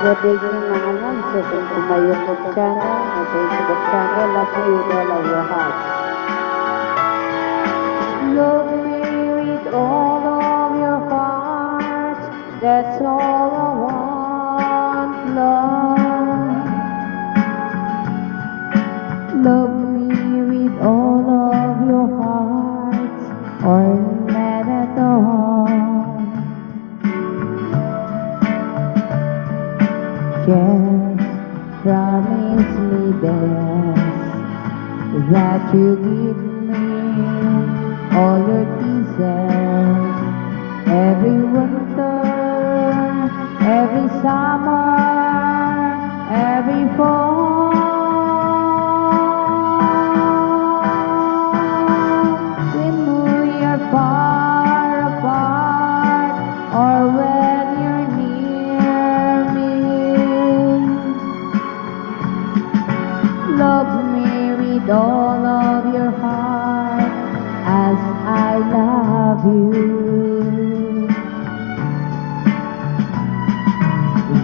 Good evening mga loves. Welcome to my YouTube channel. My Facebook channel. Love you with all of your heart. Love me with all of your heart. That's all I want, love. Love me with all of your heart, or not at all. Just promise me this, that you give me all your kisses, every winter, every summer, every fall. When we are far apart, or when you're near me, love me with all of your heart as I love you.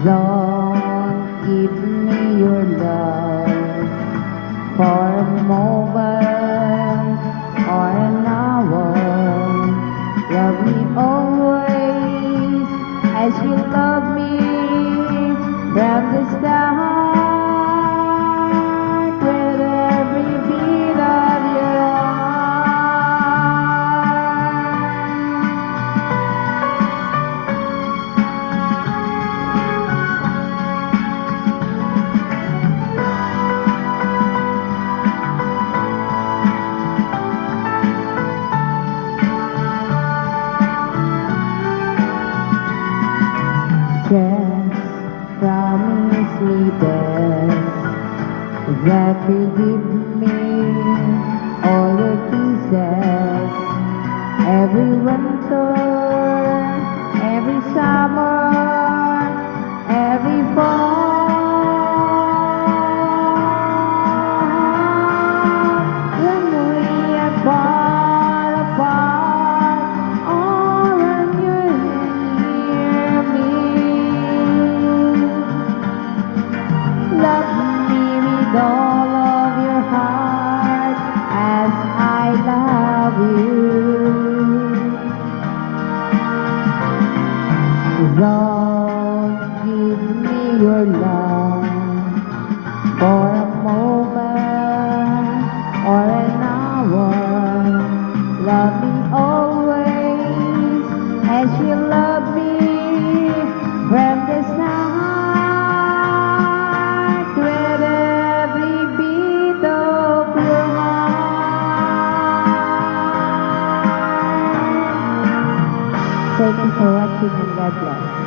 Don't give me your love for a moment or an hour. Love me always as you love me from the start. With every beat of your Just promise me this, that you give me all your kisses, every winter, every summer, every fall. When we are far apart, or when you're near me, love me with all of your heart as I love you. Don't give me your love for a moment or an hour. Love me always as you love me from the start, with every beat of your heart. Thank you for watching and God bless.